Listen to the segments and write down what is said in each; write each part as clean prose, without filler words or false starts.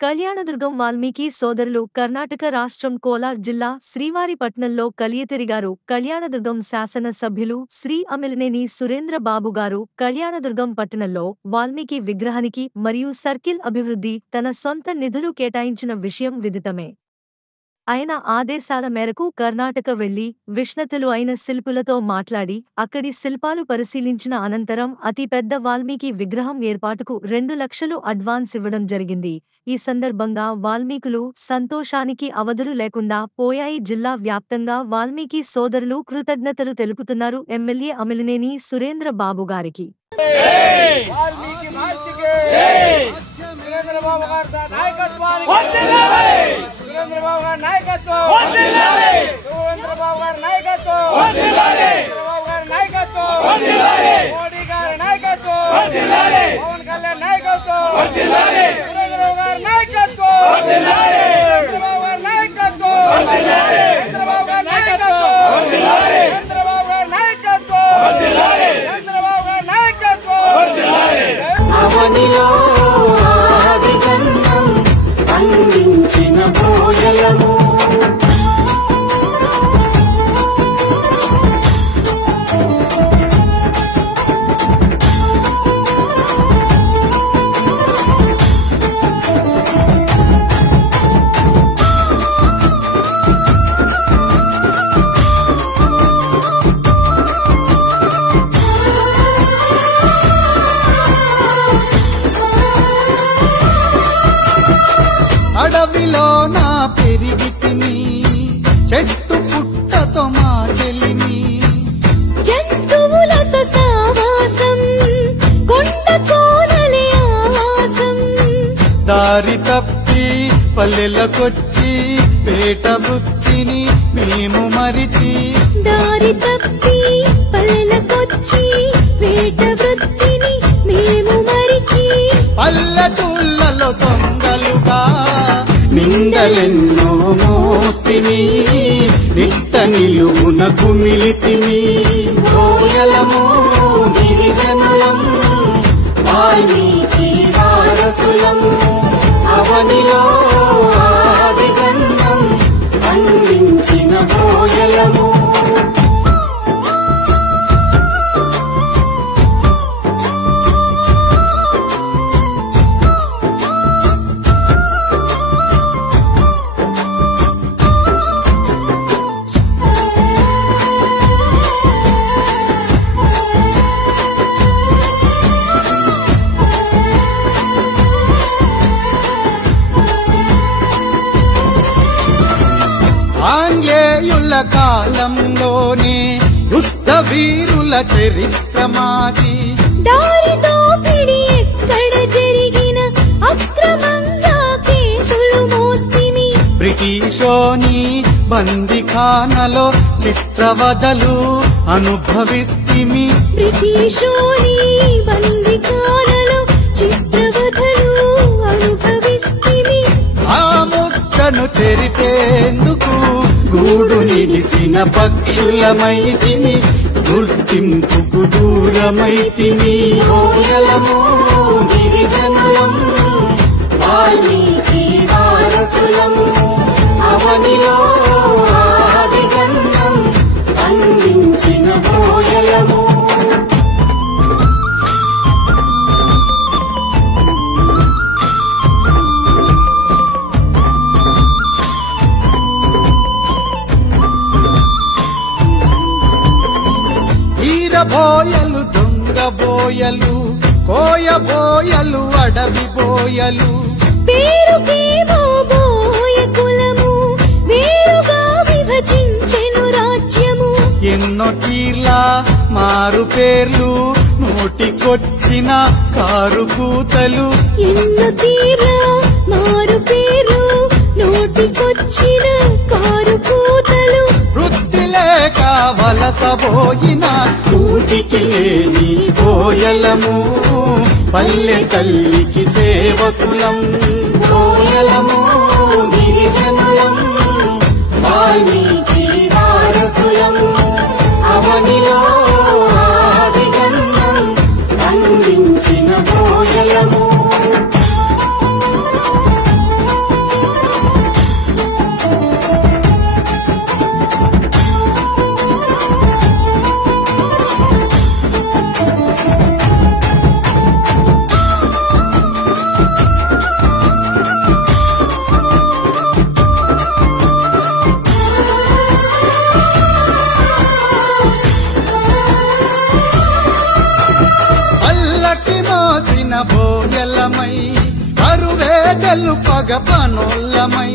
కళ్యాణదుర్గం వాల్మీకి సోదరులు కర్ణాటక రాష్ట్రం కోలార్ జిల్లా శ్రీవారిపట్నంలో కలియతిరిగారు. కళ్యాణదుర్గం శాసన సభ్యులు శ్రీ అమిలినేని సురేంద్ర బాబు గారు కళ్యాణదుర్గం పట్టణంలో వాల్మీకి విగ్రహానికి మరియు సర్కిల్ అభివృద్ధి తన సొంత నిధులు కేటాయించిన విషయం విదితమే. ఆయన ఆదేశాల మేరకు కర్ణాటక వెళ్లి విష్ణతులు అయిన శిల్పులతో మాట్లాడి అక్కడి శిల్పాలు పరిశీలించిన అనంతరం అతిపెద్ద వాల్మీకి విగ్రహం ఏర్పాటుకు 2 లక్షలు అడ్వాన్స్ ఇవ్వడం జరిగింది. ఈ సందర్భంగా వాల్మీకులు సంతోషానికి అవధులు లేకుండా పోయాయి. జిల్లా వ్యాప్తంగా వాల్మీకి సోదరులు కృతజ్ఞతలు తెలుపుతున్నారు. ఎమ్మెల్యే అమిలినేని సురేంద్ర బాబు గారికి అడవిలో నా పెరిగితిని చెట్టు పుట్టతో మా చెలిని జంతువులతో సావాసం కొండ కోనలే ఆవాసం దారి తప్పి పల్లెలకొచ్చి పేట వృత్తిని మేము మరిచి దారి తప్పి పల్లెలకొచ్చి పేట వృత్తిని మేము మరిచి పల్లెటూళ్ళలో దొంగలుగా నిందలెన్నో మోస్తిమి నిట్ట నిలువున కుమిలితిమి కోయలము గిరిజనులం వాల్మీకి వారసులం అవనిలో ఆదిగంధం అందించిన కోయలము ఆంగ్లేయుల కాలంలోనే యుద్ధ వీరుల చరిత్ర మాది దారి దోపిడి ఎక్కడ జరిగిన అక్రమంగా కేసులు మోస్తిమి బ్రిటిషోని బందిఖానలో చిత్రవదలు అనుభవిస్తిమి బ్రిటిషోని బందిఖానలో చిత్రవదలు అనుభవిస్తిమి ఆ ముద్దను చెరిపేందుకు గూడు నిడిసిన పక్షులమైతిమి గుర్తింపుకు దూరమైతిమి కోయలము గిరిజనులం వాల్మీకి వారసులం అవనిలో ఆదిగంధం అందించిన కోయలము ఈరబోయలు దొంగబోయలు కోయబోయలు అడవి బోయలు పేరుకేమో బోయ కులము వేరుగా విభజించెను రాజ్యము ఎన్నో తీర్లా మారు పేర్లు నోటికొచ్చిన కారు కూతలు ఎన్నో తీరా మారు పేరు నోటికొచ్చిన కారు కూతలు వృత్తి లేక వలసబోయిన కూటికి లేని కోయలము పల్లె తల్లికి సేవకులం కోయలము గిరిజనులం వాల్మీకి వారసులం అవనిలో ఆదిగంధం అందించిన కోయలము తెలుపగ పనోళ్ళమై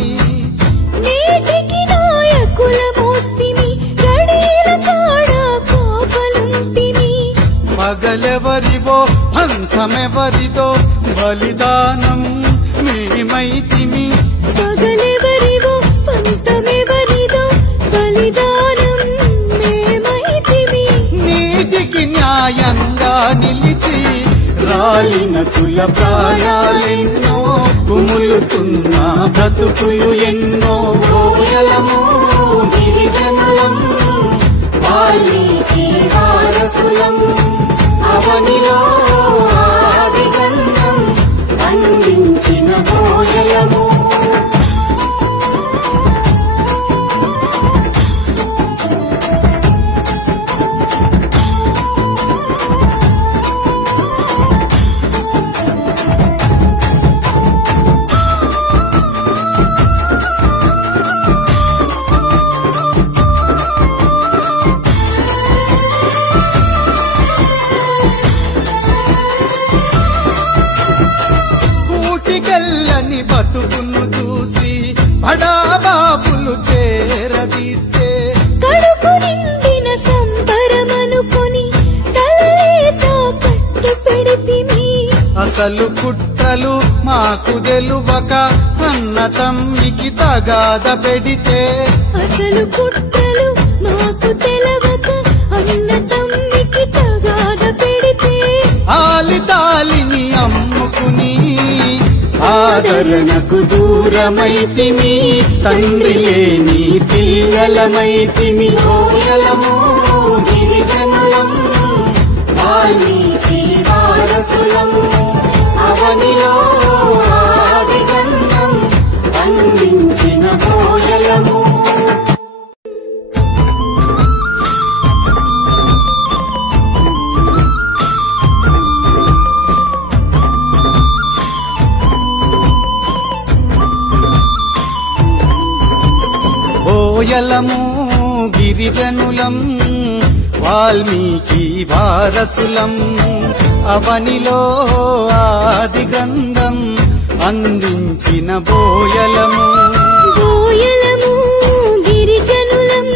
నేటికి నాయకుల మోస్తిమి గడీల కాడ కాపలుంటిమి పగలెవరివో పంతమెవరిదో బలిదానం మేమైతిమి పగలెవరివో పంతమెవరిదో బలిదానం మేమైతిమి నీతికి న్యాయంగా నిలిచి రాలిన కుల ప్రాణాలెన్నో కుములుతున్న బ్రతుకులు ఎన్నో ఓయలము గిరిజనులం వాల్మీకి వారసులం అవనిలో ఆదిగంధం అందించిన ఓయలము కూటికెళ్ళని బతుకును చూసి బడాబాబులు చేరదీస్తే కడుపు నిండిన సంబరమనుకొని తలలేత కట్టు పెడితిమి అసలు కుట్రలు మాకు తెలువక అన్న తమ్మికి తగాద పెడితే అసలు కుట్రలు మాకు తెలవక అన్న తమ్మికి తగాద పెడితే ఆలితాలిని అమ్ముకుని ఆదరణకు దూరమైతిమి తండ్రి లేని పిల్లలమైతిమి ఓయలము గిరిజనులం వాల్మీకి వారసులం అవనిలో ఆదిగంధం అందించిన ఓయలము ఓయలము గిరిజనులం వాల్మీకి వారసులం అవనిలో ఆది గ్రంథం అందించిన బోయలము బోయలము గిరిజనులం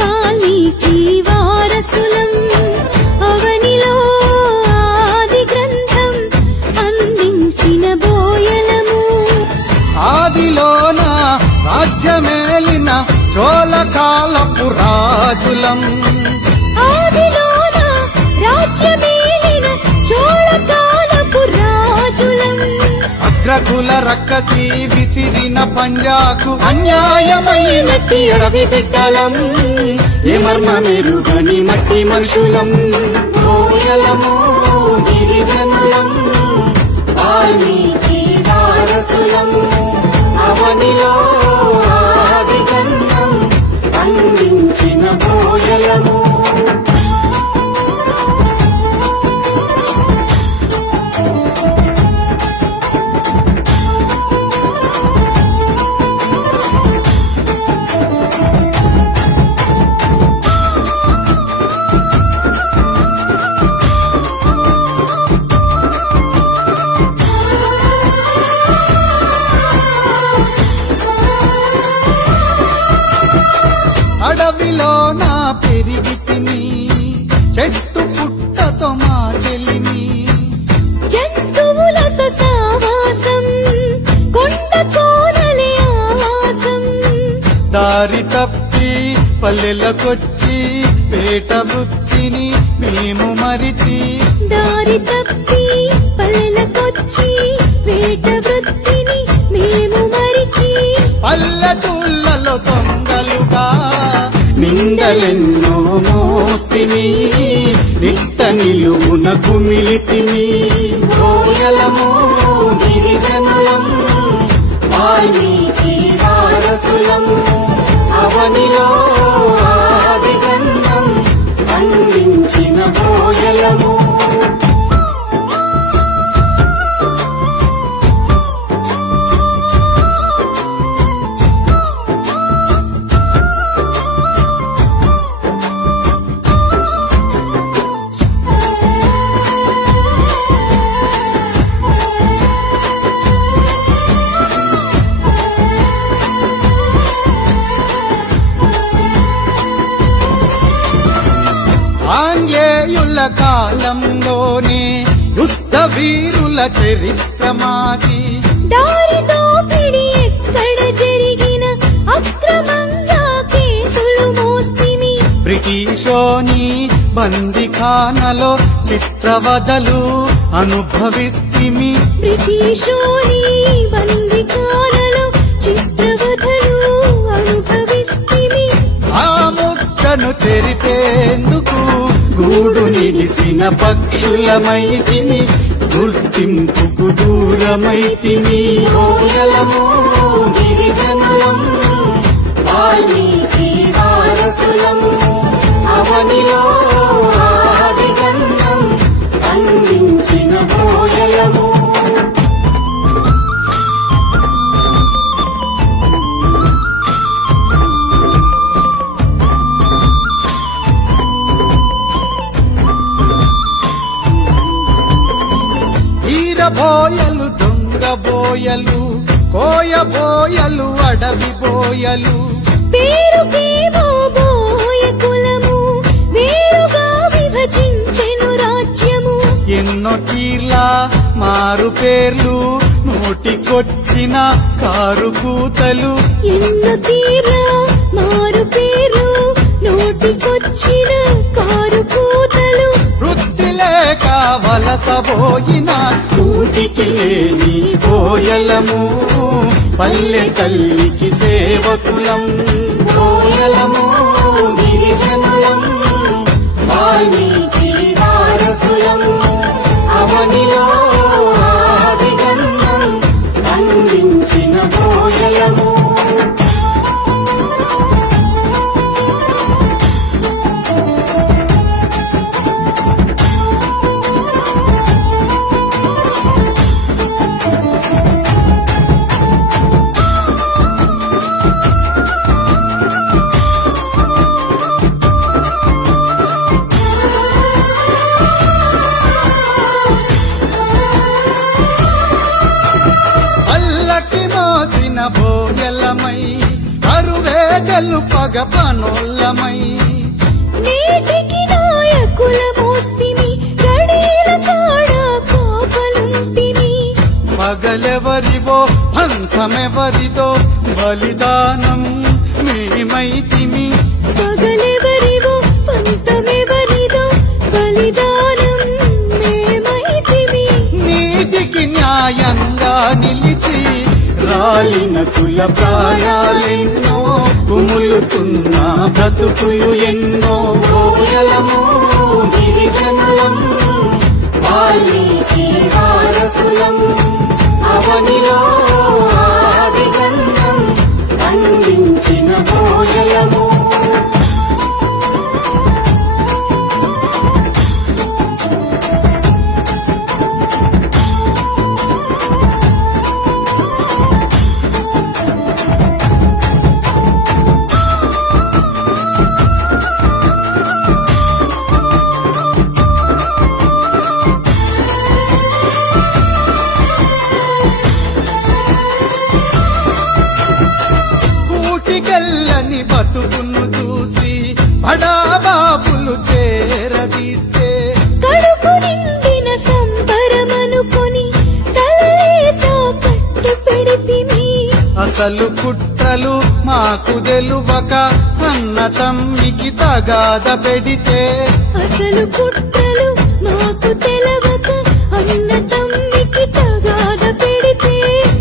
వాల్మీకి వారసులం అవనిలో ఆది గ్రంథం అందించిన బోయలము ఆదిలోన రాజ్యమేలిన చోళకాలపు రాజులం ఆదిలోన రాజ్యమేలిన చోళకాలపు రాజులం అగ్రకుల రక్కసి విసిరిన పంజాకు అన్యాయమైనట్టి అడవి బిడ్డలం ఏ మర్మమెరుగని మట్టి మనుషులం బోయలము గిరిజనులం వాల్మీకి వారసులం అవనిలో ఆదిగంధం అందించిన బోయలము అడవిలో నా పెరిగి తిని చెట్టు పుట్టతో మా చెల్లిని జంతువులతో సావాసం కొండ కోనలే ఆవాసం దారి తప్పి పల్లెలకొచ్చి పేట వృత్తిని మేము మరిచి దారి తప్పి పల్లెలకొచ్చి వేట వృత్తిని మేము మరిచి పల్లెటూళ్ళలో దొంగలుగా నిందలెన్నో మోస్తిమి నిట్ట నిలువున కుమిలితిమి బోయలము గిరిజనులం వాల్మీకి వారసులం అవనిలో ఆదిగంధం అందించిన బోయలము వేల కాలంలోనే యుద్ధ వీరుల చరిత్ర మాది. దారి దోపిడి ఎక్కడ జరిగిన అక్రమంగా కేసులు మోస్తిమి. బ్రిటిషోని బందిఖానలో చిత్రవదలు అనుభవిస్తిమి. బ్రిటిషోని బందిఖానలో చిత్రవదలు అనుభవిస్తిమి. ఆ ముక్కను చెరిపేందుకు గూడు నిడిసిన పక్షులమైతిమి. గుర్తింపుకు దూరమైతిమి. కోయలము గిరిజనులం వాల్మీకి వారసులం. అవనిలో ఆదిగంధం అందించిన కోయలము. ఈరబోయలు దొంగబోయలు, కోయబోయలు అడవి బోయలు. పేరుకేమో బోయ కులము, వేరుగా విభజించెను రాజ్యము. ఎన్నో తీర్ల మారు పేర్లు, నోటికొచ్చిన కారు కూతలు. ఎన్నో తీరా మారు పేరు, నోటికొచ్చిన కారు కూతలు. వృత్తి లేక వలసబోయిన కూటికి లేని కోయలము. పల్లె తల్లికి సేవకులం కోయలము గిరిజనులం. వాల్మీకి వారసులం. అవనిలో ఆదిగంధం అందించిన కోయలము. బోయలమై కరువేదలు పగ పనోళ్ళమై. నేటికి నాయకుల మోస్తిమి, గడీల కాడ కోపలుంటిమి. పగలెవరివో పంతమెవరిదో బలిదానం మేమైతిమి. పగలెవరివో పంతమెవరిదో బలిదానం మేమైతిమి. నీతికి న్యాయంగా నిలిచి రాలిన కుల ప్రాణాలెన్నో, కుములుతున్న బ్రతుకులు ఎన్నో. కోయలము గిరిజనులం వాల్మీకి వారసులం. అవనిలో ఆదిగంధం అందించిన కోయలము. కూటికెళ్ళని బతుకును చూసి బడాబాబులు చేరదీస్తే, కడుపు నిండిన సంబరమనుకొని తలలేతో కట్టు పెడితిమి. అసలు కుట్రలు మాకు తెలువక అన్న తమ్మికి తగాద పెడితే. అసలు కుట్రలు మాకు తెలవక అన్న తమ్మికి తగాద పెడితే.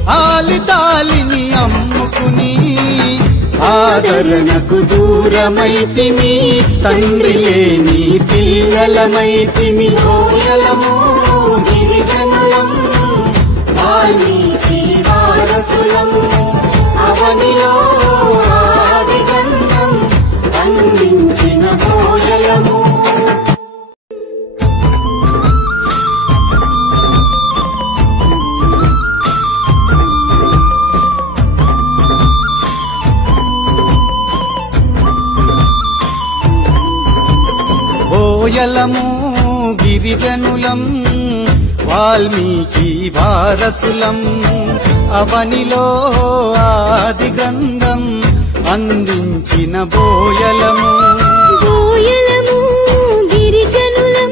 ఆలితాలిని అమ్ముకుని ఆదరణకు దూరమైతిమి. తండ్రి లేని పిల్లలమైతిమి. కోయలము గిరిజనులం వాల్మీకి వారసులం. అవనిలో ఆదిగంధం అందించిన కోయలము. కోయలము గిరిజనులం వాల్మీకి వారసులం. అవనిలో ఆదిగంధం అందించిన బోయలము. బోయలము గిరిజనులం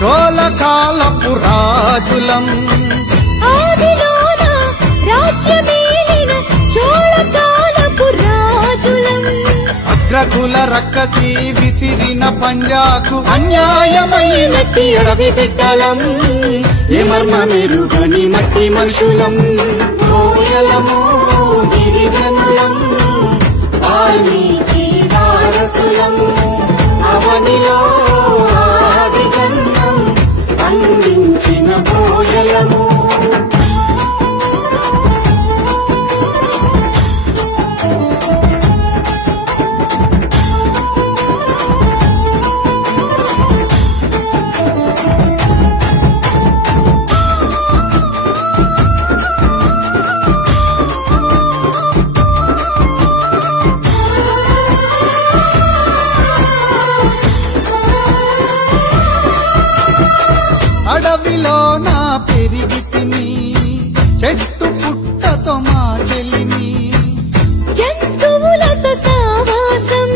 చోళకాలపు రాజులం ఆదిలోన రాజ్యమేలిన చోళకాలపు రాజులం అగ్రకుల రక్కసి విసిరిన పంజాకు అన్యాయమైనట్టి అడవి బిడ్డలం ఏ మర్మమెరుగని మట్టి మనుషులం కోయలము గిరిజనులం వాల్మీకి వారసులం అవనిలో ఆదిగంధం అందించిన కోయలము అడవిలో నా పెరిగి తిని చెట్టు పుట్టతో మా చెలిని జంతువులతో సావాసం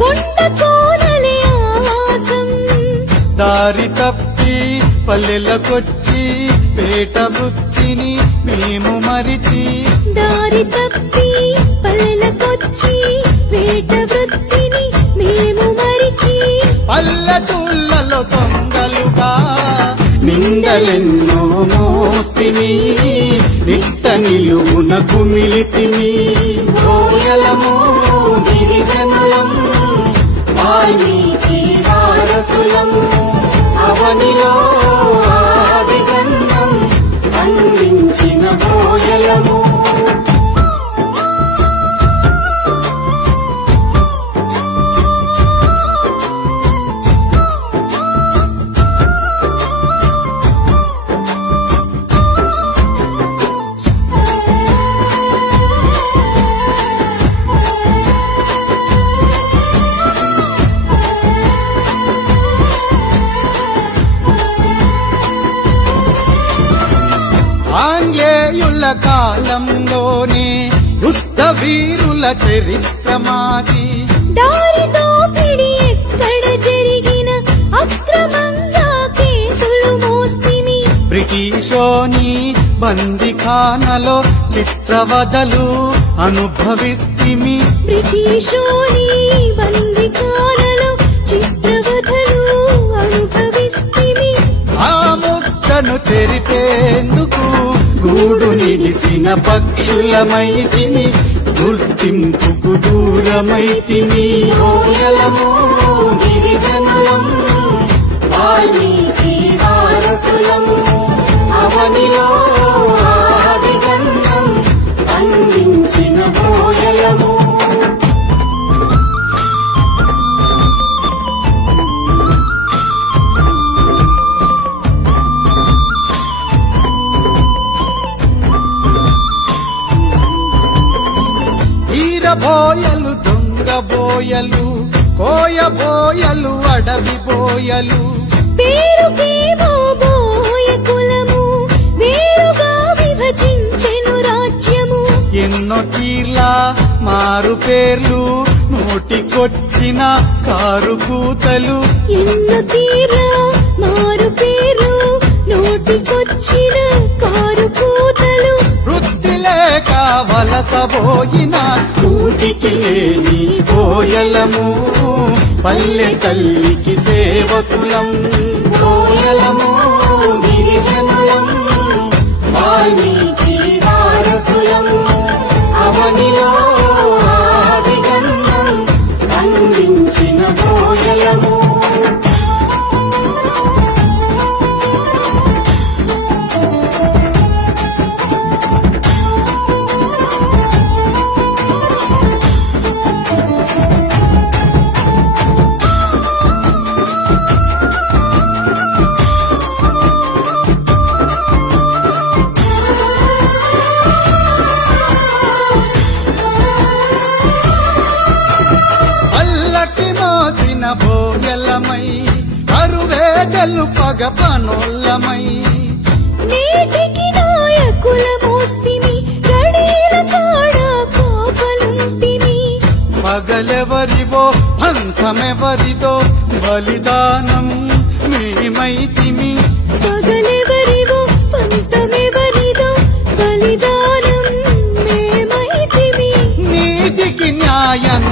కొండ కోనలే ఆవాసం దారి తప్పి పల్లెలకొచ్చి పేట వృత్తిని మేము మరిచి దారి తప్పి పల్లెలకొచ్చి వేట వృత్తిని మేము మరిచి పల్లెటూళ్ళలో దొంగలుగా నిందలెన్నో మోస్తిమి నిట్ట నిలువున కుమిలితిమి కోయలము గిరిజనులం వాల్మీకి వారసులం అవనిలో ఆదిగంధం అందించిన కోయలము ఆంగ్లేయుల కాలంలోనే యుద్ధ వీరుల చరిత్ర మాది దారి దోపిడి ఎక్కడ జరిగిన అక్రమంగా కేసులు మోస్తిమి బ్రిటిషోని బందిఖానలో చిత్రవదలు అనుభవిస్తిమి బ్రిటిషోని బందిఖానలో చిత్రవధలు అనుభవిస్తిమి ఆ ముద్రను చెరిపేందుకు గూడు నిలిసిన పక్షులమైతిమి గుర్తింపుకు దూరమైతిమి కోయలము గిరిజనులం వాల్మీకి వారసులం అవనిలో ఆదిగంధం అందించిన కోయలము ఈరబోయలు దొంగబోయలు కోయబోయలు అడవి బోయలు పేరుకేమో బోయ కులము వేరుగా విభజించెను రాజ్యము ఎన్నో తీర్లా మారు పేర్లు నోటికొచ్చిన కారు కూతలు ఎన్నో తీరా మారు పేరు నోటికొచ్చిన కారు కూతలు వృత్తి లేక వలసబోయిన కూటికి లేని కోయలము పల్లె తల్లికి సేవకులం కోయలము గిరిజనులం వాల్మీకి వారసులం అవనిలో ఆదిగంధం అందించిన కోయలము బోయలమై కరువే తెలుపగ పనోళ్ళమై నేటికి నాయకుల మోస్తిమి గడీల కాడ కోపలుంటిమి పగలెవరివో అంతమెవరిదో బలిదానం మేమైతిమి పగలెవరివో పంతమెవరిదో బలిదానం మేమైతిమి నీతికి న్యాయం